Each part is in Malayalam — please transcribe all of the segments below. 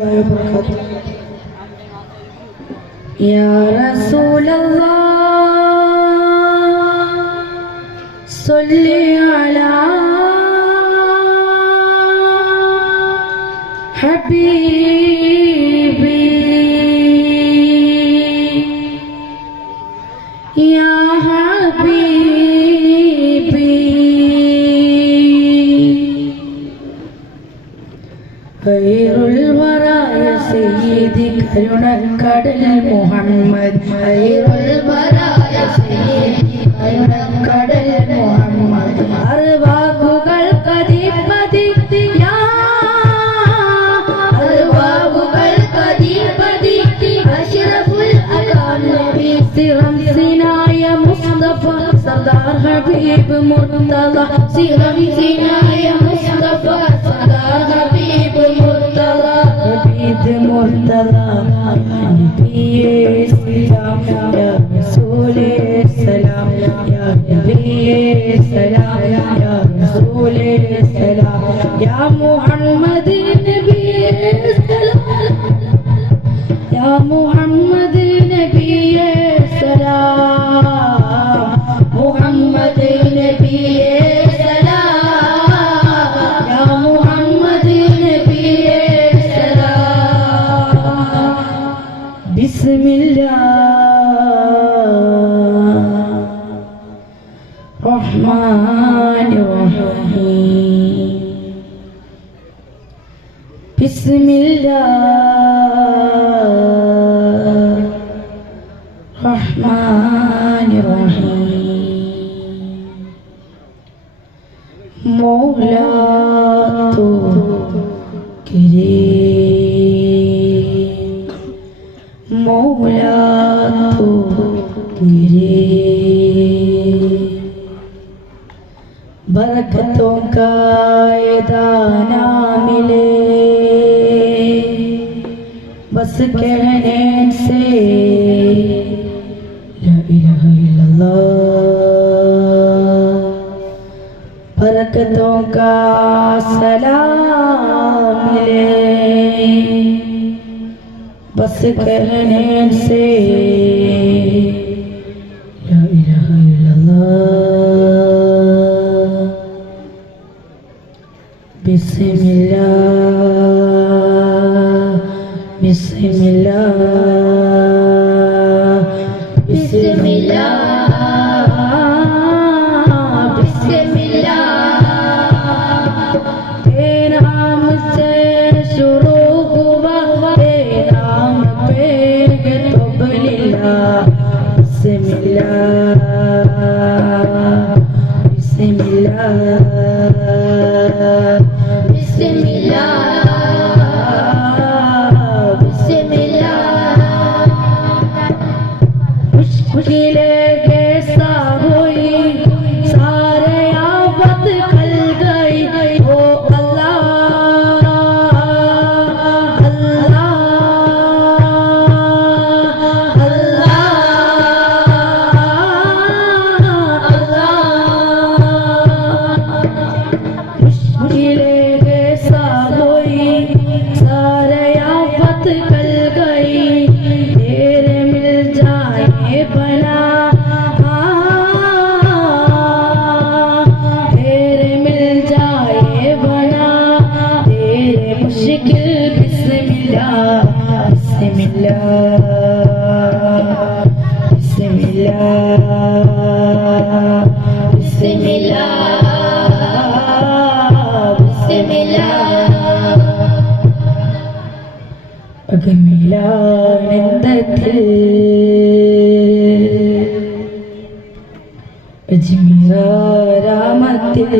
Ya Rasulullah, salli ala habibi, ya habibi, khairul wara ya sayyidi കരുണക്കടൽ Muhammad, ഖൈറുൽ വറായ സയ്യിദി കരുണക്കടൽ മുഹമ്മദ്, അർവാഹുകൾക്കധിപതി യാ അർവാഹുകൾക്കധിപതി അഷ്റഫുൽ അഖാം നബി സിറംസിനായ Mustafa Sardar Habib മുർത്തദ സിറംസിനായ Mustafa Sardar Habib മുർത്തദ مرتضى نبي السلام يا رسول السلام يا نبي السلام يا رسول السلام يا محمد نبي السلام يا محمد نبي السلام محمد نبي Bismillahirrahmanirrahim. Bismillahirrahmanirrahim. Mawla tu kirim, Mawla tu kirim, बरकतों का ये दाना मिले, बस कहने से ला इलाहा इल्लल्लाह। बरकतों का सलाम मिले, बस कहने से ला इलाहा इल्लल्लाह। Bismillah, Bismillah, Bismillah, Bismillah. तेरे नाम से शुरू हुआ, तेरे नाम पे तौबा Bismillah, Bismillah. അജ്മീരാമത്തിൽ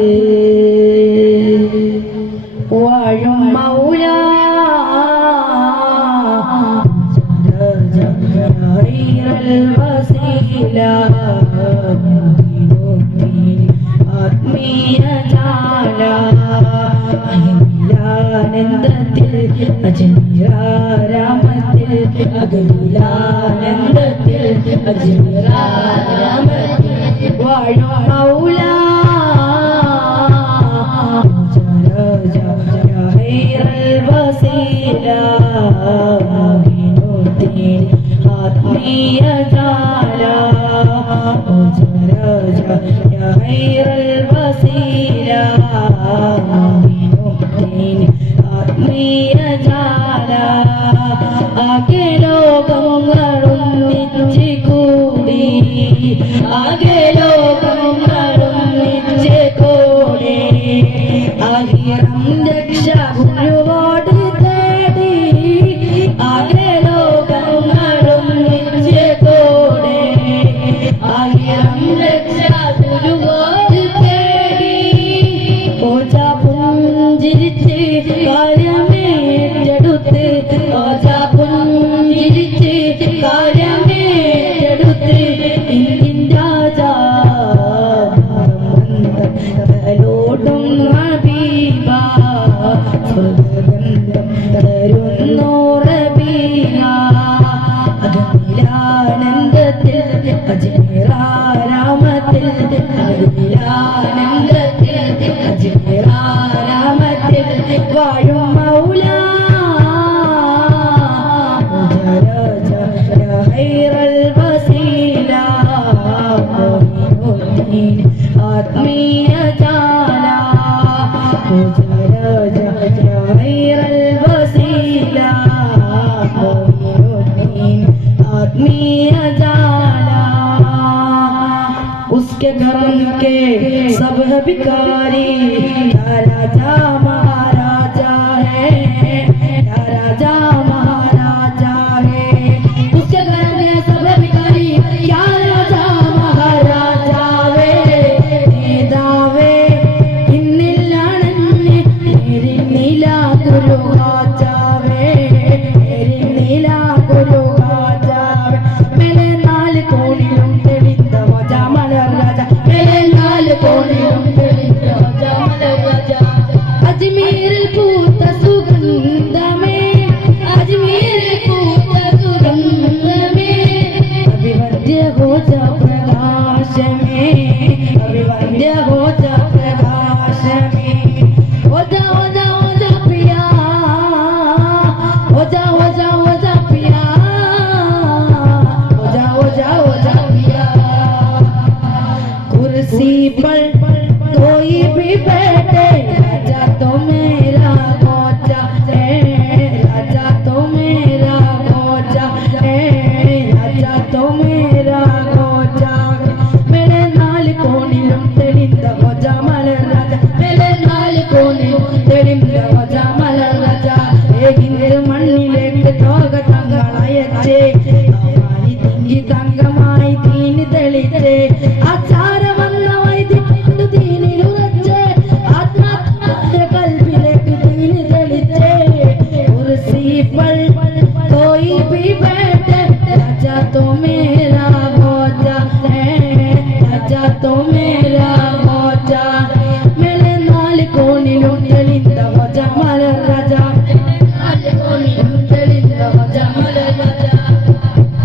വാഴും മൗല വസീല ആത്മീയ ജാല അഹിലാനന്ദത്തിൽ അജ്മീരാമത്തിൽ അഖിലാനന്ദത്തിൽ അജ്മീരാമത്തിൽ വാഴും മൗല ഖൈറൽ വസീല मोहिनुद्दीन आत्मीय जाला उजराजा या खैरल वसीला मोहिनुद्दीन आत्मीय जाला आगे ലോകങ്ങളൊന്നിച്ച് കൂടി ആകെ ലോകങ്ങളൊന്നിച്ച് കൂടി ആയിരം രക്ഷ ഒരുപാട് തേടി ആകെ ലോകങ്ങളൊന്നിച്ച് കൂടി ആയിരം രക്ഷ ഒരുപാട് തേടി ഓജ പുഞ്ചിരിച്ച് കാര്യമേറ്റെടുത്ത് ഓജ പുഞ്ചിരിച്ച് കാര്യമേറ്റെടുത്ത് ഇന്ത്യൻ രാജാ ലോടും ഹബീബ സുഗന്ധം തരുന്നു റബീബ അഖിലാനന്ദത്തിൽ അജ്മീറാരാമത്തിൽ അഖിലാനന്ദത്തിൽ അജ്മീറാരാമത്തിൽ വാഴും മൗല خير الوسيلة موهنالدين آتمية جالا وجراجا خير الوسيلة موهنالدين آتمية جالا उसके करम के सब भिखारी क्या राजा महाराजा है क्या राजा महाराजा है उसके करम के सब भिखारी क्या राजा महाराजा वे दावे ഇന്നില്ലാണെന്ന് നീല ഗുരു രാജാവേ നീല ഗുരു രാജാവേ മേലെ നാല് കോണിലും തെളിந்த വജമല രാജ മേലെ നാല് കോണിലും തെളിந்த വജമല രാജ അജ്മീരിൽ പൂത്ത സുഗന്ധമേ അജ്മീരിൽ പൂത്ത സുഗന്ധമേ അഭിവന്ദ്യ ഹോ ജാ പ്രകാശമേ അഭിവന്ദ്യ ഹോ ജാ പ്രകാശമേ हो जा पिया हो जा पिया हो जा पिया कुर्सी पर कोई भी बैठे राजा तो मेरा गोचा है राजा तो मेरा गोचा है राजा तो मेरा गोचा मेरे नाल कोणिലും തെളിந்த വജമല രാജ मेरे नाल कोणിലും തെളിந்த വജമല രാജ ഏകിന്റെ മണ്ണിലേക്ക് ലോകതങ്ങളയച്ചേ ആവാനി തിങ്ങി തങ്കമായി തീനി തെളിച്ചേ ആചാര വന്ന വൈദ്യുണ്ട് തീനിലുറച്ചേ ആത്മാത്മാന്റെ കൽബിലേക്ക് തീനി തെളിച്ചേ കുർസി पर कोई भी बैठे राजा तो मेरा गोचा है राजा तो मेरा गोचा मेरे नाल कोणിലും തെളിந்த വജമല രാജ നാല് കോണിലും തെളിந்த വജമല രാജ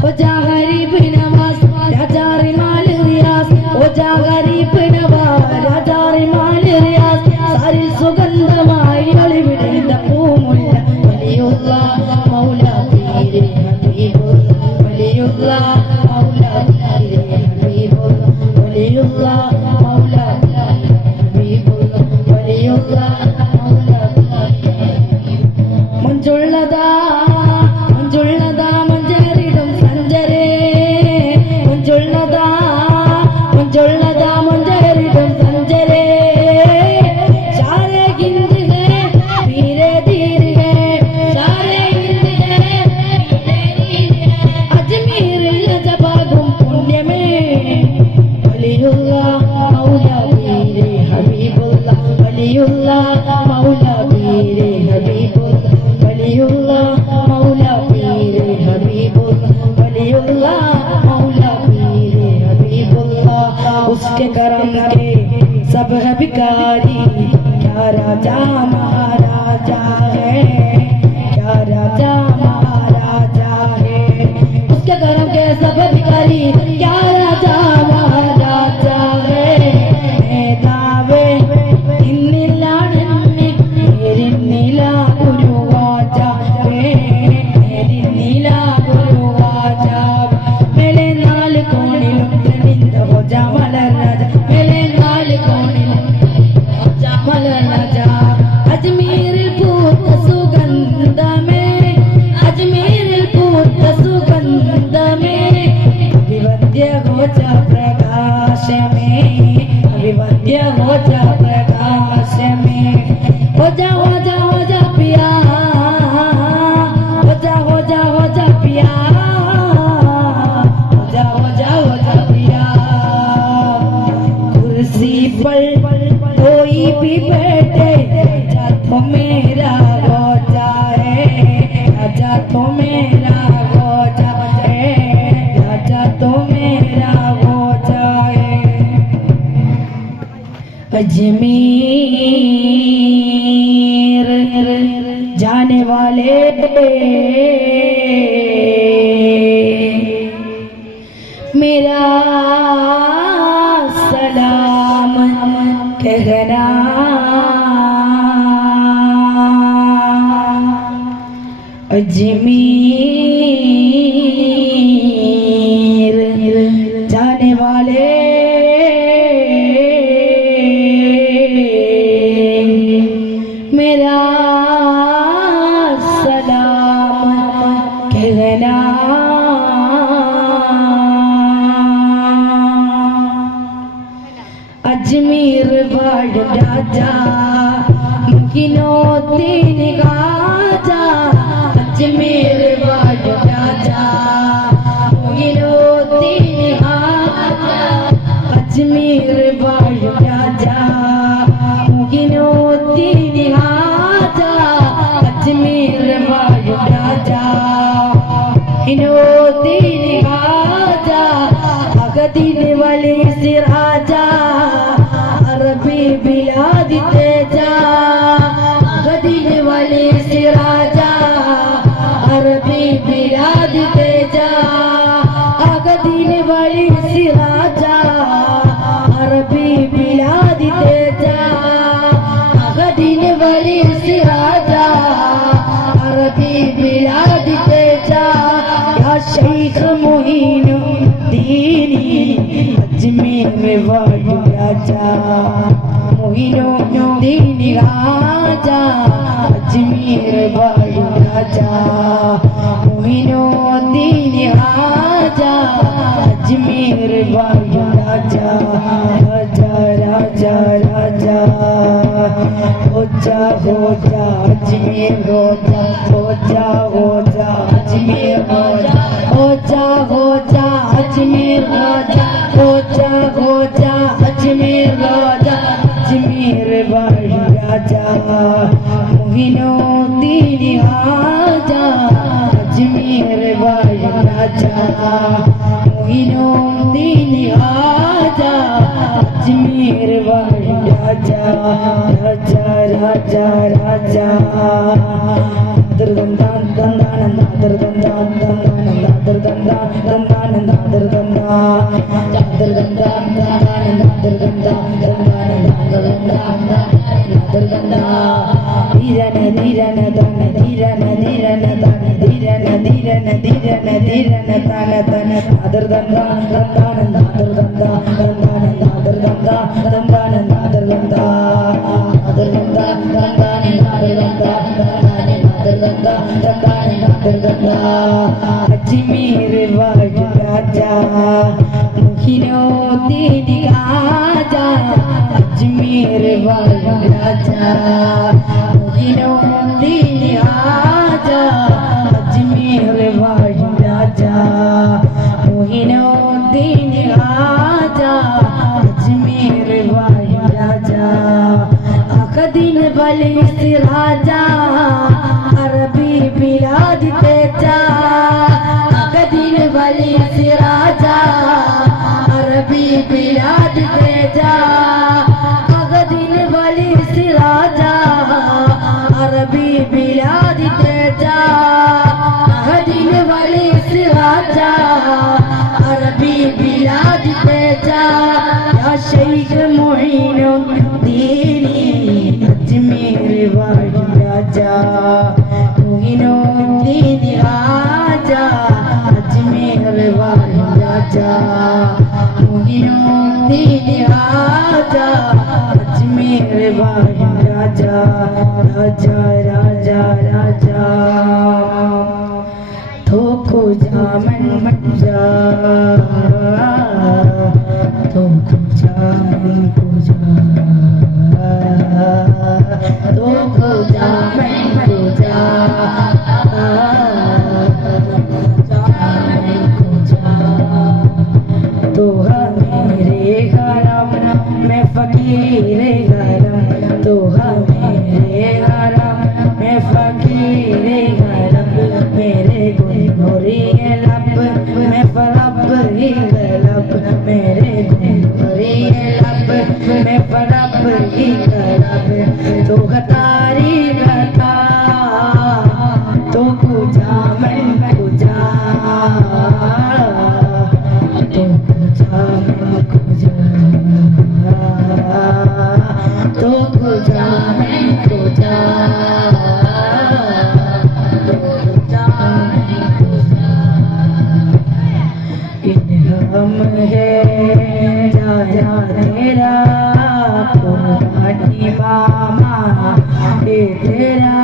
हो जा गरीब नवाज राजा रिमाल रियाज हो जा गरीब नवाज राजा रिमाल रियाज सारी സുഗന്ധമായി ഒളിവിടുന്ന പൂമുല്ല വലിയുള്ള മൗല പീരെ ഹബീബുള്ള വലിയുള്ള മൗല പീരെ ഹബീബുള്ള വലിയുള്ള മൗല ഹബീബുള്ള വലിയുള്ള മൗല മഞ്ചുള്ളതാ മഞ്ചുള്ളതാ മഞ്ചേറിടും സഞ്ചരേ മഞ്ചുള്ളതാ മഞ്ചുള്ളതാ മഞ്ചേറിടും സഞ്ചരേ सारे गिंद गए धीरे धीरे सारे गिंद गए अजमेर जबागुम पुण्य में वलीउल्लाह मौला पीरे हबीबुल्लाह वलीउल्लाह मौला पीरे हबीबुल्लाह वलीउल्लाह मौला पीरे हबीबुल्लाह वलीउल्लाह मौला पीरे हबीबुल्लाह उसके करम के सब है भिखारी क्या राजा महाराजा है क्या राजा महाराजा है उसके करम के सब भिखारी क्या राजा महाराजा है दावे ഇന്നില്ലാണെന്ന് നീല ഗുരു രാജാവേ अजमेर जाने वाले मेरा सलाम कहना, अजमेर जाने वाले मेरा सलाम कहना। अजमेर बड़ राजा मुकिनोती निगाजा, अजमेर बड़ राजा मुकिनोती निगाजा, अजमेर बड़ राजा मुकिनोती निगाजा, अजमेर बड़ राजा मुकिनोती निगाजा। अगदीन वाले से राजा अरबी बिलाद तेजा, अगदीन वाले से राजा अरबी बिलाद तेजा, अगदीन वाले से राजा अरबी बिलाद तेजा, अगदीन वाले से राजा अरबी बिलाद तेजा। या शेख मोइनुद्दीन अजमेर बड़ राजा मोइनुद्दीन राजा, अजमेर बड़ राजा मोइनुद्दीन राजा, अजमेर बड़ राजा। राजा राजा राजा होजा होजा अजमेर होजा, होजा होजा अजमेर होजा, होजा होजा अजमेर होजा, होजा होजा अजमेर होजा, अजमेर बड़ राजा मोइनुद्दीन राजा, अजमेर बड़ राजा मोइनुद्दीन राजा, अजमेर बड़ राजा। राजा राजा राजा दरदंदान दंदान दरदंदान दंदान दरदंदान दंदान दरदंदान दरदंदान दंदान दरदंदान दंदान दरदंदान। धीरन धीरन दन धीरन धीरन दन धीरन धीरन धीरन धीरन तन तन दरदंदान दंदान दरदंदान दंदान दरदंदान दंदान दरदंदान दरदंदान दंदान दरदंदान। अजमेर बड़ राजा मुकिनोती राजा, अजमेर बड़ राजा मुकिनोती राजा, अजमेर बड़ राजा मुकिनोती राजा, अजमेर बड़ राजा। अगदीन वाले से राजा अरबी बिलाद तेजा, अगदीन वाले से राजा अरबी बिलाद तेजा, अगदीन वाले से राजा अरबी बिलाद तेजा, अगदीन वाले से राजा अरबी बिलाद तेजा। या शेख मोइनुद्दीन अजमेर बड़ राजा मोइनुद्दीन राजा, अजमेर बड़ राजा मोइनुद्दीन राजा, अजमेर बड़ राजा। राजा राजा राजा थोको जामन मत जा, थोको जामन पूजा, थोको जामन पूजा, जामन पूजा। तो मेरे हरम में फकीर गरम, तो मेरे हरम में फकीर गरम, मेरे गुनगुरी लब में फरब मैं खुजा तो खुजा मैं खुजा हम है जाया तेरा पुरानी मामा ये तेरा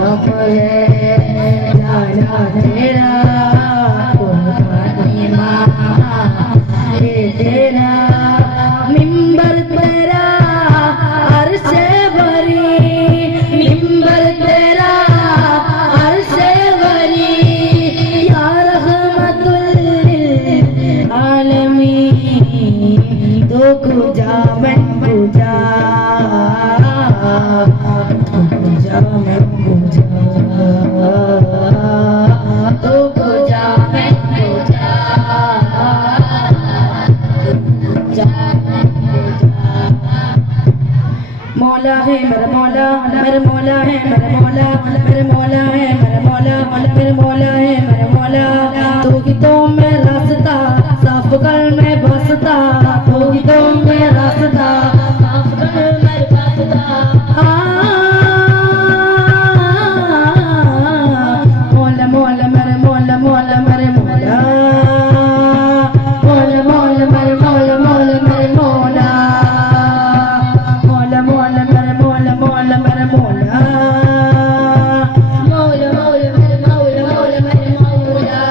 हम है जाया तेरा पुरानी मामा ये तेरा मिंबर तेरा अरशे भरी मिंबर तेरा अरशे भरी या आलमी तो खुजा मैं खुजा खुजा मैं खुजा तो खुजा मैं खुजा मौला है मेरा मौला मेरे मौला है मेरे मौला मेरे मौला है मेरे मौला मेरे मौला है मेरे मौला तू ही तो मैं रास्ता साफ कर मैं बसता तू ही तो मैं रास्ता साफ कर मैं बसता मौला मौला मेरे मौला मौला मेरे मौला मौला मौला मेरे मौला मौला मेरे मौला मौला मौला मेरे मौला मौला मेरे मौला मौला मौला मेरे मौला मौला मेरे मौला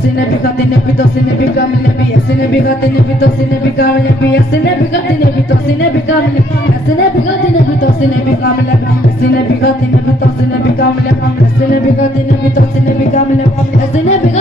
Sine bigati ne pito sine bigam ne bi sine bigati ne pito sine bigam ne bi sine bigati ne pito sine bigam ne sine bigati ne pito sine bigam ne sine bigati ne pito sine bigam ne sine bigati ne pito sine bigam ne sine bigati